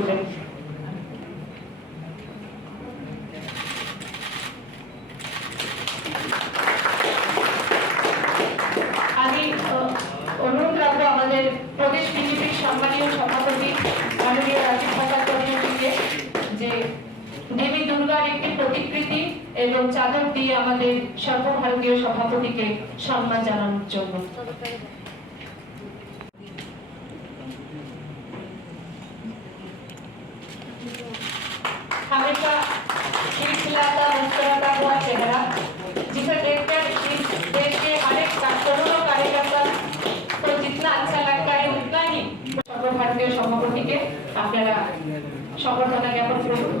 করবেন। আমি অনুরোধ রাখবো আমাদের প্রদেশ বিজেপির সম্মানীয় সভাপতি মাননীয় রাজীব ভট্টাচার্যকে যে দেবী দুর্গার একটি প্রতিকৃতি এবং চাদর দিয়ে আমাদের সর্বভারতীয় সভাপতিকে সম্মান জানানোর জন্য। हमेशा खिलखिलाता मुस्कुराता हुआ चेहरा जिसे देखकर इस देश के हर एक करोड़ों कार्यकर्ता को जितना अच्छा लगता है उतना ही सर्वभारतीय सभापति के আপনারা সম্বর্ধনা জ্ঞাপন করুন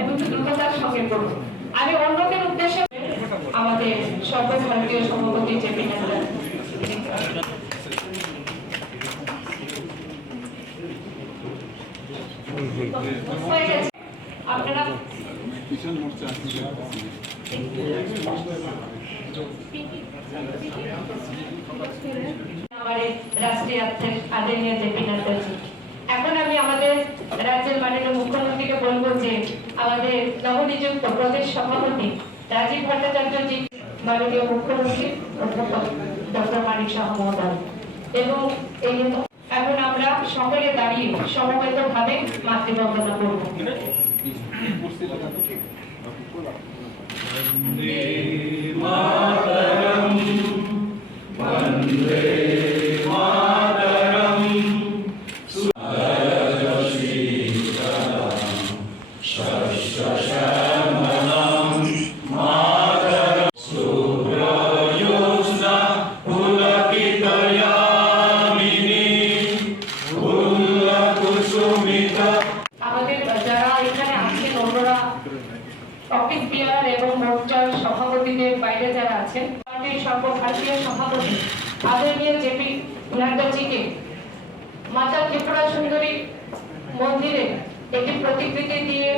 এবং দ্রুততার সঙ্গে করুন। আমি অন্যদের উদ্দেশ্যে আমাদের সর্বভারতীয় সভাপতি জেপি নাড্ডা আপনারা রাষ্ট্রীয় আদরণীয় জেপি নাড্ডা জি। এখন আমি আমাদের রাজ্যের মাননীয় মুখ্যমন্ত্রীকে বলবো যে আমাদের নবনিযুক্ত প্রদেশ সভাপতি রাজীব ভট্টাচার্য জি, মাননীয় মুখ্যমন্ত্রী অধ্যাপক ডক্টর মানিক সাহা মহোদয় এবং এখন আমরা সকলে দাঁড়িয়ে সমবেতভাবে মাতৃবন্দনা করব। বন্দে মাতরম বন্দে মাতরম শস্য শ্যামলম মাতরম সুব্রয়োৎসা পুলকিতয়ামিনী ফুল্লকুসুমিতা। আমাদের যারা এখানে আছেন অন্যরা অফিস বিয়ার এবং মোর্চার সভাপতিদের বাইরে যারা আছেন পার্টির সর্বভারতীয় সভাপতি আদরণীয় জেপি নাড্ডাজিকে মাতা ত্রিপুরা সুন্দরী মন্দিরে একটি প্রতিকৃতি দিয়ে